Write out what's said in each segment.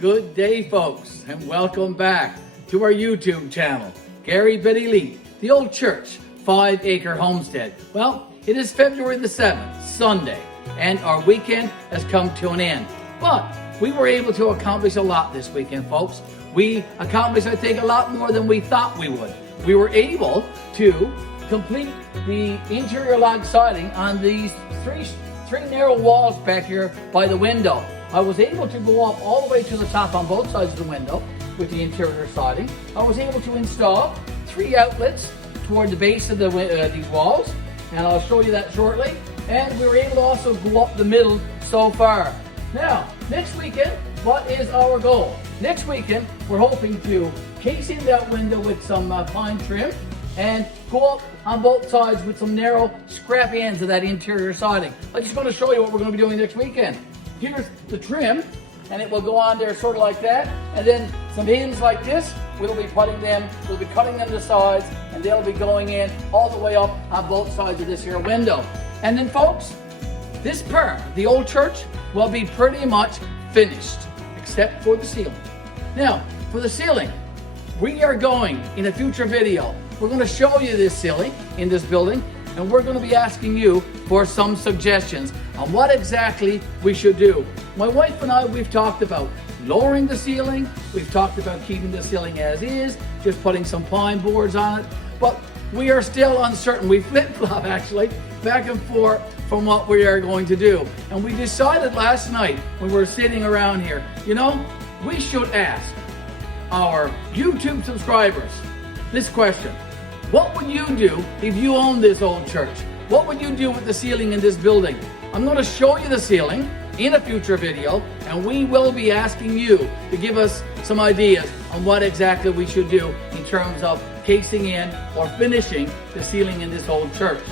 Good day, folks, and welcome back to our YouTube channel, Gary Betty Lee, the Ole Church, 5 Acre Homestead. Well, it is February the 7th, Sunday, and our weekend has come to an end. But we were able to accomplish a lot this weekend, folks. We accomplished, I think, a lot more than we thought we would. We were able to complete the interior log siding on these three narrow walls back here by the window. I was able to go up all the way to the top on both sides of the window with the interior siding. I was able to install 3 outlets toward the base of these walls, and I'll show you that shortly. And we were able to also go up the middle so far. Now, next weekend, what is our goal? Next weekend, we're hoping to case in that window with some pine trim and go up on both sides with some narrow scrappy ends of that interior siding. I just want to show you what we're going to be doing next weekend. Here's the trim, and it will go on there sort of like that, and then some ends like this, we'll be cutting them to sides, and they'll be going in all the way up on both sides of this here window. And then, folks, this part, the Ole Church, will be pretty much finished, except for the ceiling. Now, for the ceiling, we are going, in a future video, we're going to show you this ceiling in this building, and we're going to be asking you for some suggestions on what exactly we should do. My wife and I, we've talked about lowering the ceiling. We've talked about keeping the ceiling as is, just putting some pine boards on it. But we are still uncertain. We flip-flop, actually, back and forth from what we are going to do. And we decided last night when we were sitting around here, you know, we should ask our YouTube subscribers this question. What would you do if you owned this Ole Church? What would you do with the ceiling in this building? I'm going to show you the ceiling in a future video, and we will be asking you to give us some ideas on what exactly we should do in terms of casing in or finishing the ceiling in this Ole Church.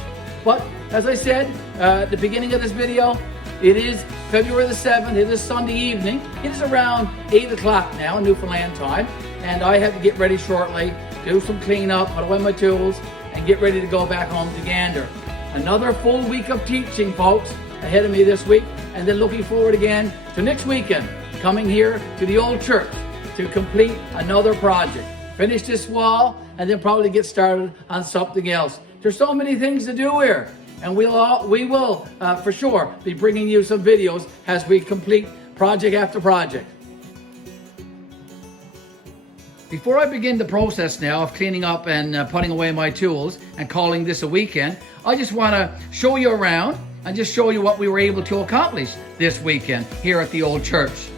But as I said at the beginning of this video, it is February the 7th. It is Sunday evening. It is around 8 o'clock now, Newfoundland time, and I have to get ready shortly, do some cleanup, put away my tools, and get ready to go back home to Gander. Another full week of teaching, folks, ahead of me this week, and then looking forward again to next weekend, coming here to the Ole Church to complete another project. Finish this wall, and then probably get started on something else. There's so many things to do here, and we will for sure be bringing you some videos as we complete project after project. Before I begin the process now of cleaning up and putting away my tools and calling this a weekend, I just want to show you around and just show you what we were able to accomplish this weekend here at the Ole Church.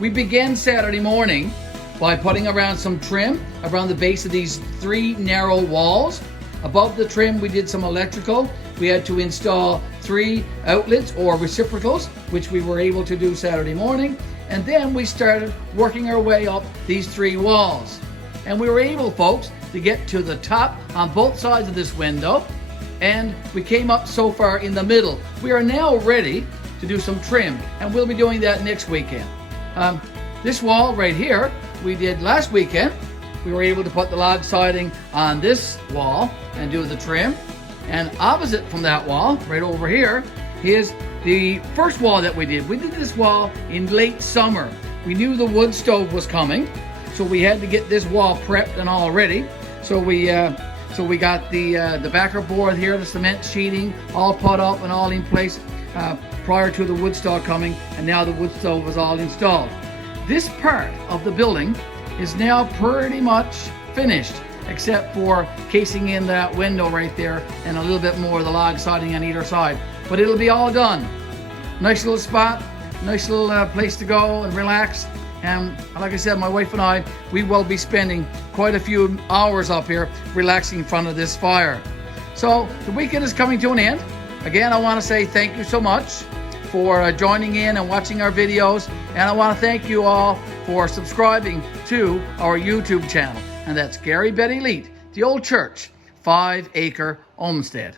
We began Saturday morning by putting around some trim around the base of these 3 narrow walls. Above the trim, we did some electrical. We had to install 3 outlets or reciprocals, which we were able to do Saturday morning. And then we started working our way up these 3 walls. And we were able, folks, to get to the top on both sides of this window. And we came up so far in the middle. We are now ready to do some trim, and we'll be doing that next weekend. This wall right here, we did last weekend. We were able to put the log siding on this wall and do the trim. And opposite from that wall, right over here, is the first wall that we did. We did this wall in late summer. We knew the wood stove was coming, so we had to get this wall prepped and all ready. So we got the backer board here, the cement sheeting, all put up and all in place prior to the wood stove coming, and now the wood stove was all installed. This part of the building is now pretty much finished, except for casing in that window right there and a little bit more of the log siding on either side. But it'll be all done. Nice little spot, nice little place to go and relax. And like I said, my wife and I, we will be spending quite a few hours up here relaxing in front of this fire. So the weekend is coming to an end. Again, I want to say thank you so much for joining in and watching our videos. And I want to thank you all for subscribing to our YouTube channel. And that's Gary Betty Lee, the Ole Church, 5 Acre Homestead.